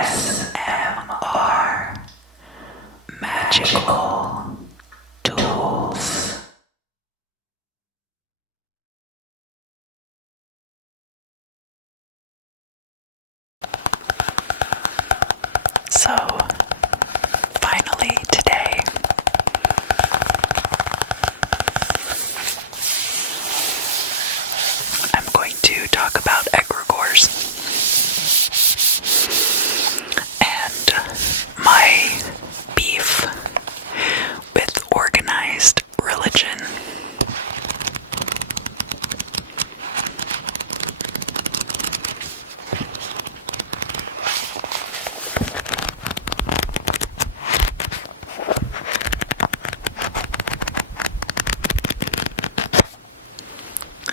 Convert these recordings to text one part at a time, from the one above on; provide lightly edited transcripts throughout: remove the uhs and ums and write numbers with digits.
ASMR Magical Tools. So, finally today, I'm going to talk about egregores and my beef with organized religion.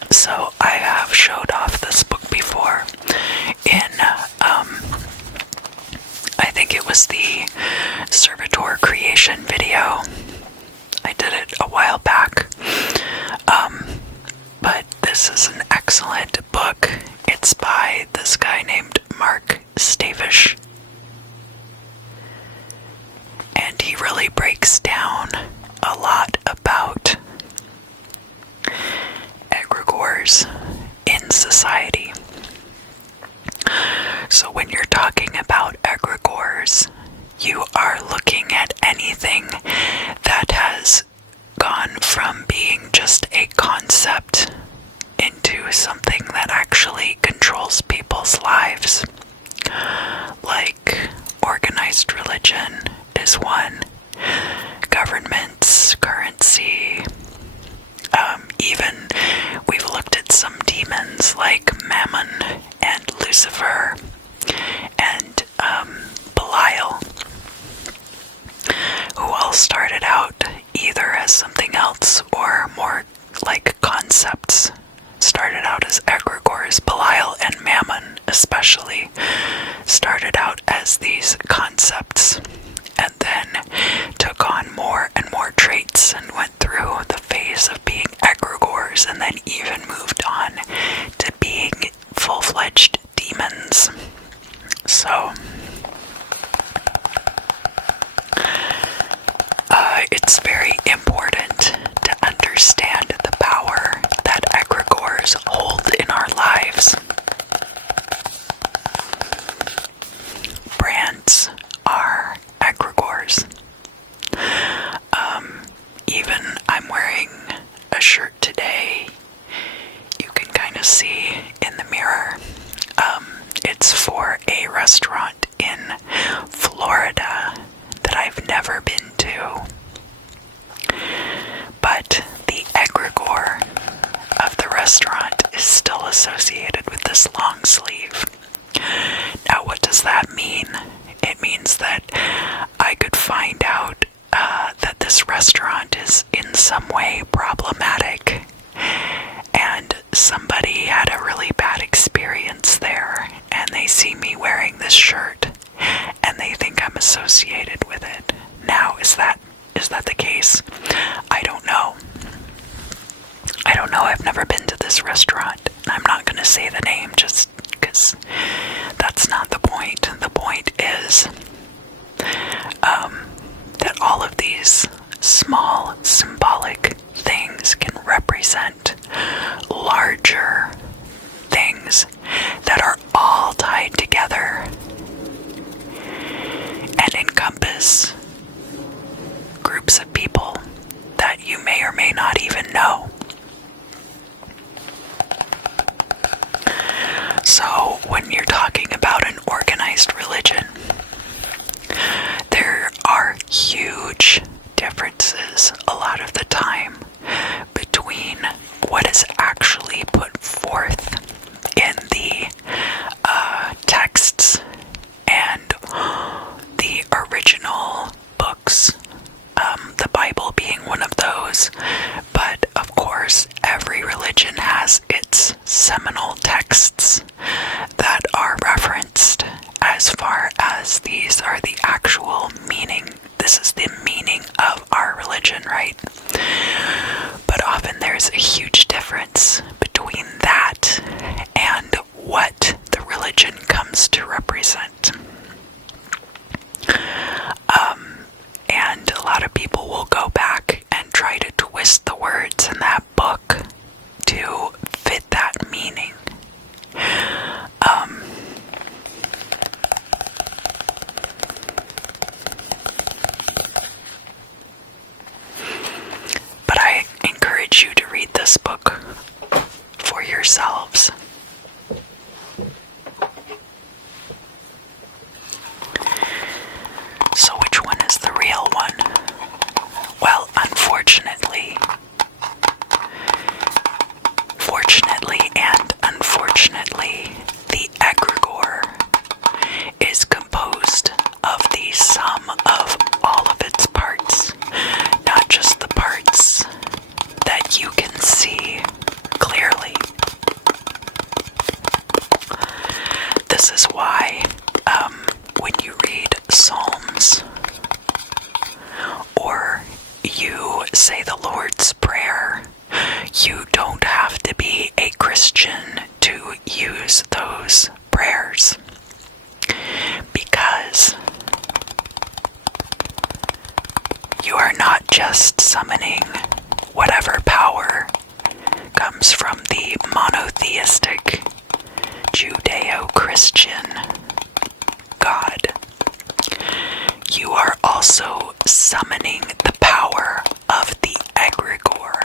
So I have showed off this book before in, I think it was the Servitor creation video. I did it a while back, but this is an excellent book. It's by this guy named Mark Stavish, and he really breaks down a lot about egregores in society. So when you're talking about egregores, you are looking at anything that has gone from being just a concept into something that actually controls people's lives. Like organized religion is one, governments, currency, even we've looked at some demons like Mammon and Lucifer and Belial, who all started out either as something else or more like concepts. Started out as egregores. Belial and Mammon especially started out as these concepts and then took on more and more traits and went through the phase of being egregores and then even moved on to being full-fledged demons. So it's very important to understand the power that egregores hold in our lives. Brands are egregores. Even I'm wearing a shirt today, you can kind of see in the mirror. It's for a restaurant in Florida that I've never been to. But the egregore of the restaurant is still associated with this long sleeve. Now, what does that mean? It means that I could find out that this restaurant is in some way problematic and somebody had a really bad experience there and they see me wearing this shirt and they think I'm associated with it. Now, is that the case? I don't know. I've never been to this restaurant. I'm not going to say the name just because that's not the point. The point is that all of these small symbolic things can represent larger things that are all tied together and encompass groups of people that you may or may not even know. So when you're talking about an organized religion, there are huge differences a lot of the time between what is actually put forth in the texts and the original books, the Bible being one of those. But of course, every religion has its seminal texts that are referenced as far as these are the actual meaning. This is the meaning of our religion, right? But often there's a huge difference between that and what the religion comes to represent. themselves. So which one is the real one? Well, fortunately and unfortunately, the egregore is composed of the sum of all of its parts, not just the parts that you can see clearly. This is why when you read Psalms or you say the Lord's Prayer, you don't have to be a Christian to use those prayers, because you are not just summoning whatever power comes from the monotheistic Judeo-Christian God. You are also summoning the power of the egregore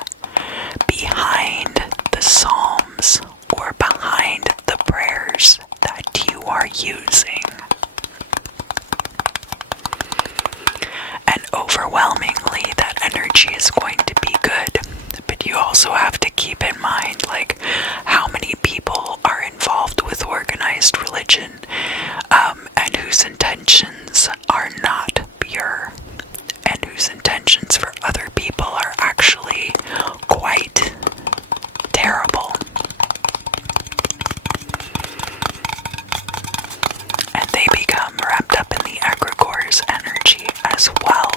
behind the psalms or behind the prayers that you are using. And overwhelmingly, that energy is going to be good. But you also have to keep in mind, like, how many people are involved with organized religion, and whose intentions are not pure, and whose intentions for other people are actually quite terrible. And they become wrapped up in the egregore's energy as well.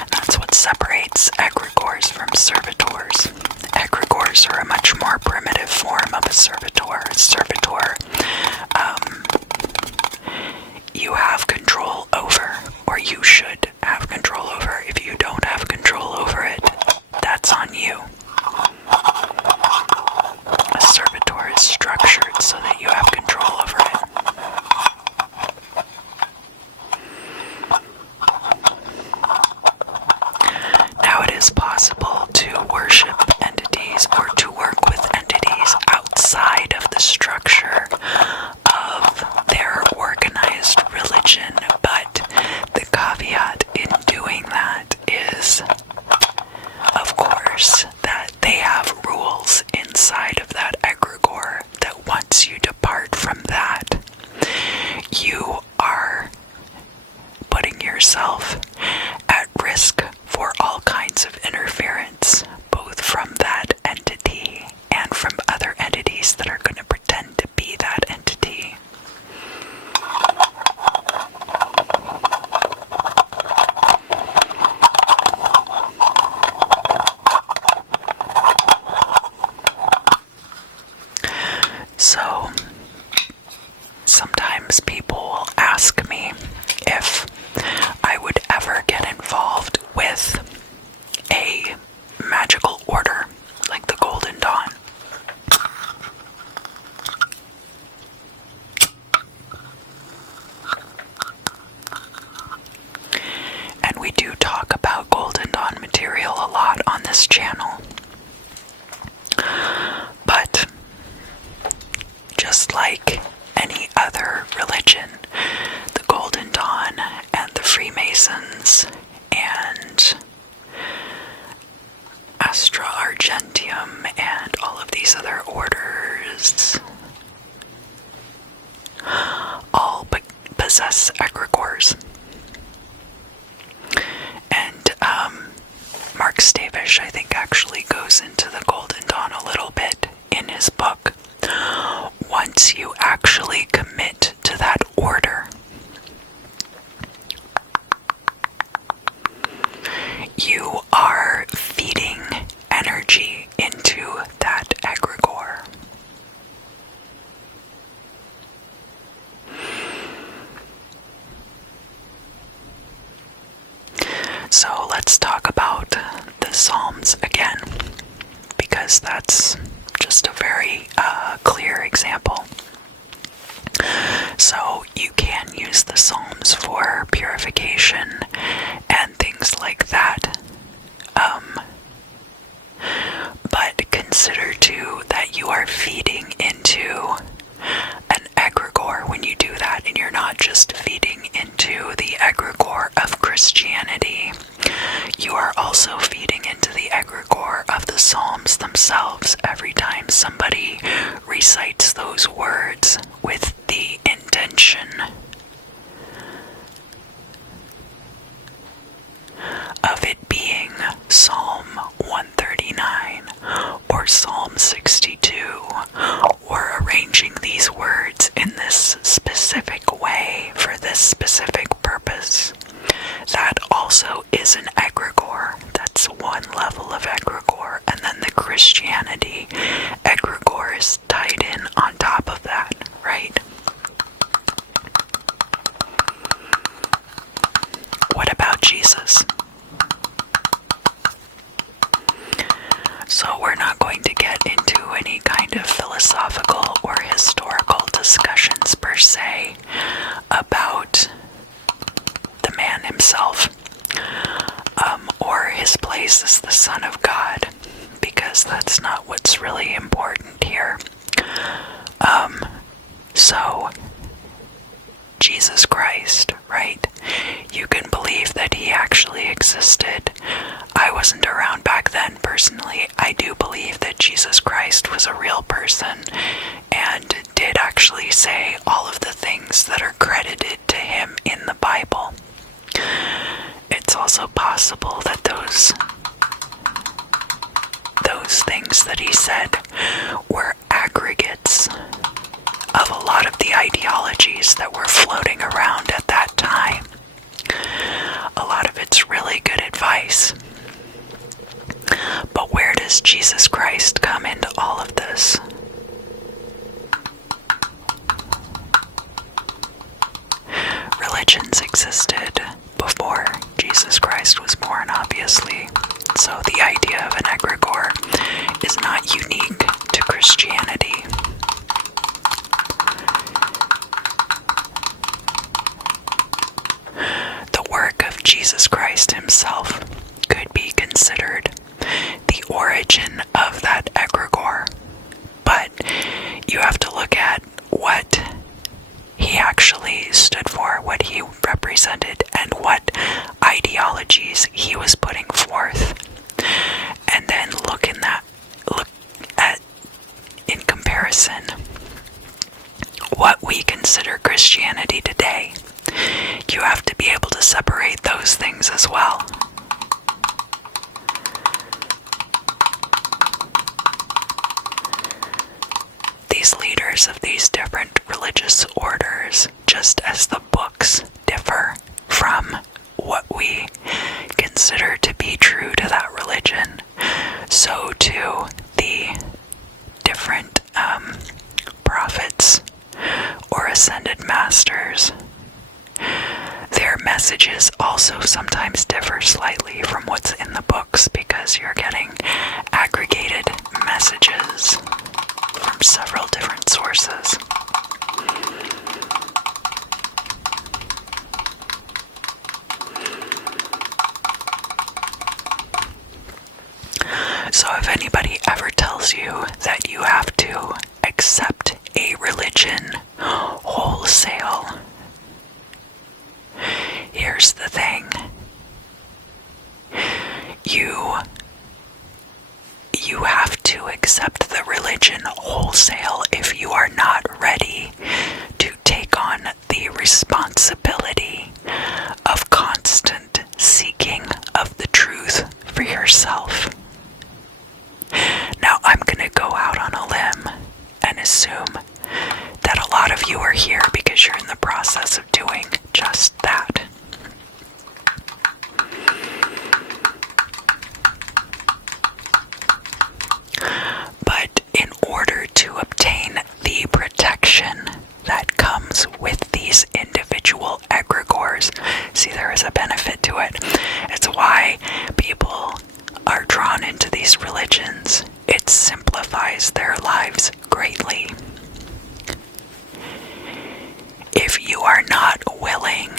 And that's what separates egregores from servitors. Egregores are a much more primitive form of a servitor. A servitor, you have control over, or you should have control over. If you don't have control over it, that's on you. A servitor is structured so that you have control over it. Now, it is possible to worship entities or to work with entities outside of the structure of their organized religion, but the caveat in doing that is, of course, that they have rules inside of that egregore that once you depart from that, you are putting yourself at risk for all kinds of interference, both from that entity and from other entities that are going to pretend to be that entity. So, sometimes people will ask me if I would ever get involved with a magical order like the Golden Dawn. And we do talk about Golden Dawn material a lot on this channel. But just like any other religion, the Golden Dawn and the Freemasons and Astra Argentium and all of these other orders all possess egregores. And Mark Stavish, I think, actually goes into the Golden Dawn a little bit in his book. Once you actually commit to that order, you are feeding energy into that egregore. So let's talk about the Psalms again, because that's just a very clear example. So you can use the Psalms for purification and things like that. But consider too that you are feeding into an egregore when you do that, and you're not just feeding into the egregore of Christianity. You are also feeding into the egregore of the Psalms themselves every time somebody recites those words with the intention of it being Psalm 139 or Psalm 62, or arranging these words in this specific way for this specific purpose. That also is an egregore. That's one level of egregore, and then the Christianity egregore is tied in on top of that, right? What about Jesus? So we're not going to get into any kind of philosophical or historical discussions per se about the man himself, or his place as the Son of God, because that's not what's really important here. So Jesus Christ, right? You can believe that he actually existed. I wasn't around back then personally. I do believe that Jesus Christ was a real person and did actually say all of the things that are credited to him in the Bible. It's also possible that those things that he said were aggregates of a lot of the ideologies that were floating around at that time. A lot of it's really good advice. But where does Jesus Christ come into all of this? Religions existed before Jesus Christ was born, obviously. So the idea of an egregore is not unique to Christianity. The work of Jesus Christ himself could be considered the origin of that egregore, but you have to look at what he actually stood for, what he represented, and what ideologies he was putting forth, and then look at in comparison what we consider Christianity today. You have to be able to separate those things as well. These leaders of these different religious orders, just as the books differ from what we consider to be true to that religion, so too the different prophets or ascended masters. Their messages also sometimes differ slightly from what's in the books, because you're getting aggregated messages from several different sources. So if anybody ever tells you that you have to accept a religion wholesale, here's the thing. You have to accept the religion wholesale if you are not ready to take on the responsibility of constant seeking of the truth for yourself. Now, I'm going to go out on a limb and assume that a lot of you are here because you're in the process of doing just that. But in order to obtain the protection that comes with these individual egregores, see, there is a benefit to it. It's why people are drawn into these religions. It simplifies their lives greatly. If you are not willing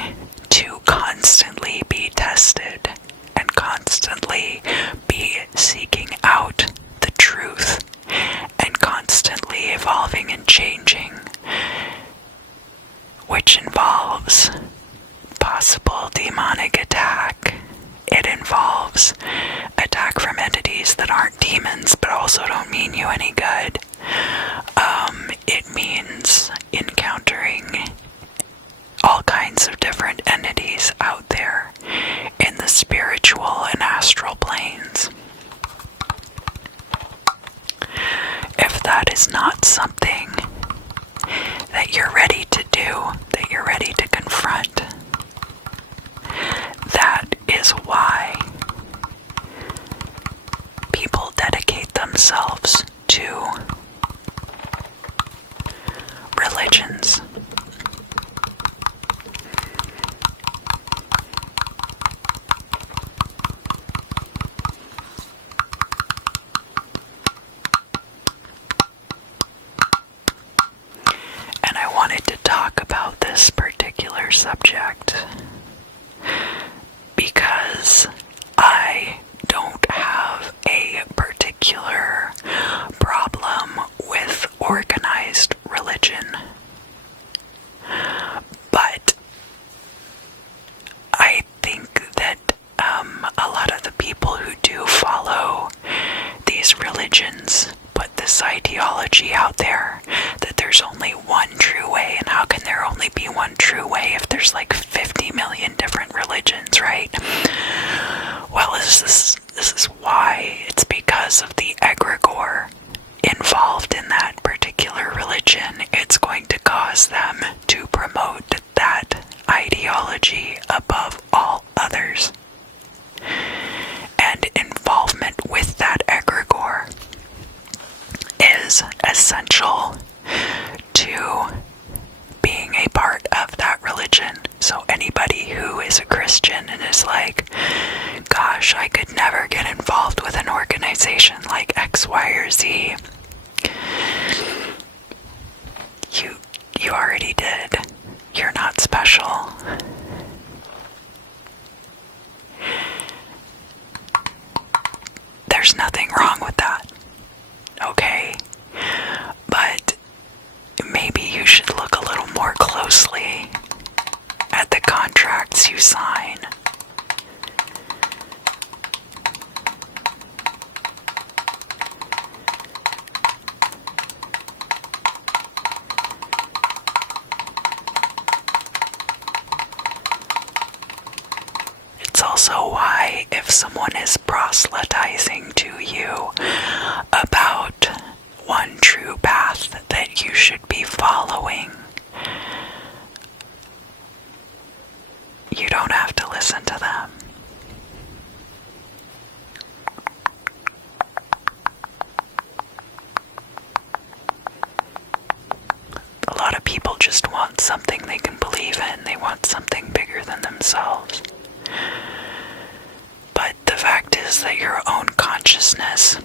to constantly be tested and constantly be seeking out the truth and constantly evolving and changing, which involves possible demonic attack. It involves attack from entities that aren't demons but also don't mean you any good. It means encountering all kinds of different entities out there in the spiritual and astral planes. If that is not something that you're ready to do, that you're ready to confront, that is why people dedicate themselves to religions. And I wanted to talk about this particular subject because I don't have a particular problem with organized religion. But I think that a lot of the people who do follow these religions put this ideology out there that there's only one true way, and how can there only be one true way if there's like 50 million different religions, right? Well, this is why. It's because of the egregore involved in that particular religion. It's going to cause them to promote that ideology above all others. And involvement with that egregore is essential to being a part of that religion. So anybody who is a Christian and is like, gosh, I could never get involved with an organization like X, Y, or Z, you already did. You're not special. There's nothing wrong with that, okay? But maybe you should look a little more closely at the contracts you sign. It's also why if someone is proselytizing to you about one true path that you should be following, you don't have to listen to them. A lot of people just want something they can believe in. They want something bigger than themselves. But the fact is that your own consciousness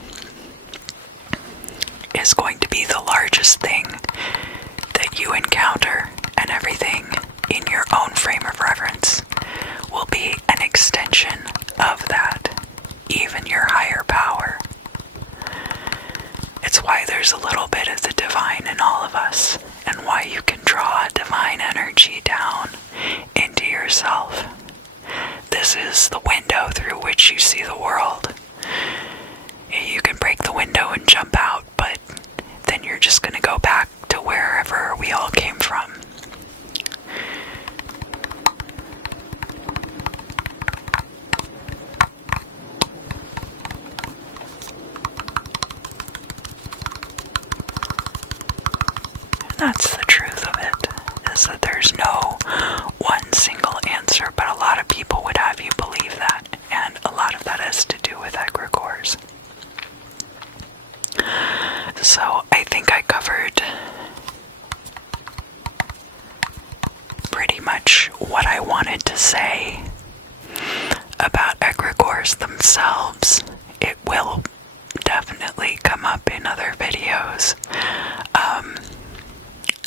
is going to be the largest thing that you encounter, and everything in your own frame of reference will be an extension of that, even your higher power. It's why there's a little bit of the divine in all of us, and why you can draw divine energy down into yourself. This is the window through which you see the world. You can break the window and jump out, but then you're just going to go back to wherever we all came from. And that's the truth of it, is that there's no one single answer, but a lot of people would have you believe that, and a lot of that has to do with egregores. So I think I covered pretty much what I wanted to say about egregores themselves. It will definitely come up in other videos.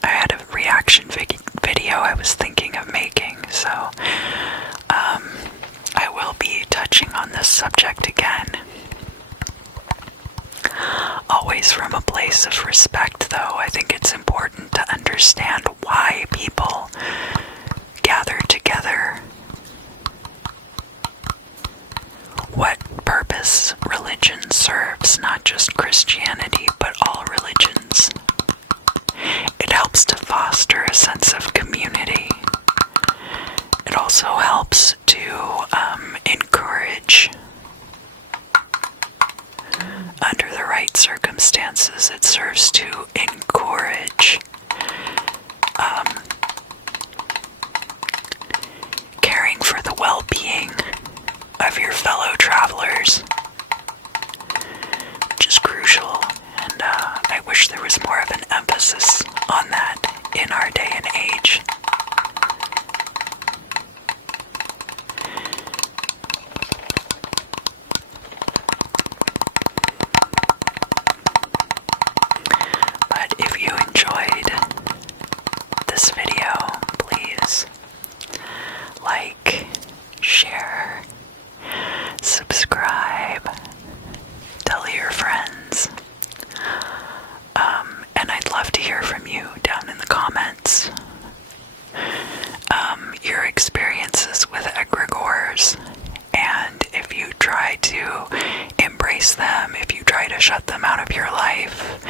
I had a reaction video I was thinking of making, so I will be touching on this subject again. place of respect, though. I think it's important to understand why people gather together, what purpose religion serves, not just Christianity, but all religions. It helps to foster a sense of community. It also helps to encourage, under the right circumstances, it serves to encourage caring for the well-being of your fellow travelers, which is crucial, and I wish there was more of an emphasis on that in our day and age. But if you enjoyed this video, please like, share, subscribe, tell your friends, and I'd love to hear from you down in the comments. Your experiences with egregores, and if you try to embrace them, if you try to shut them out of your life,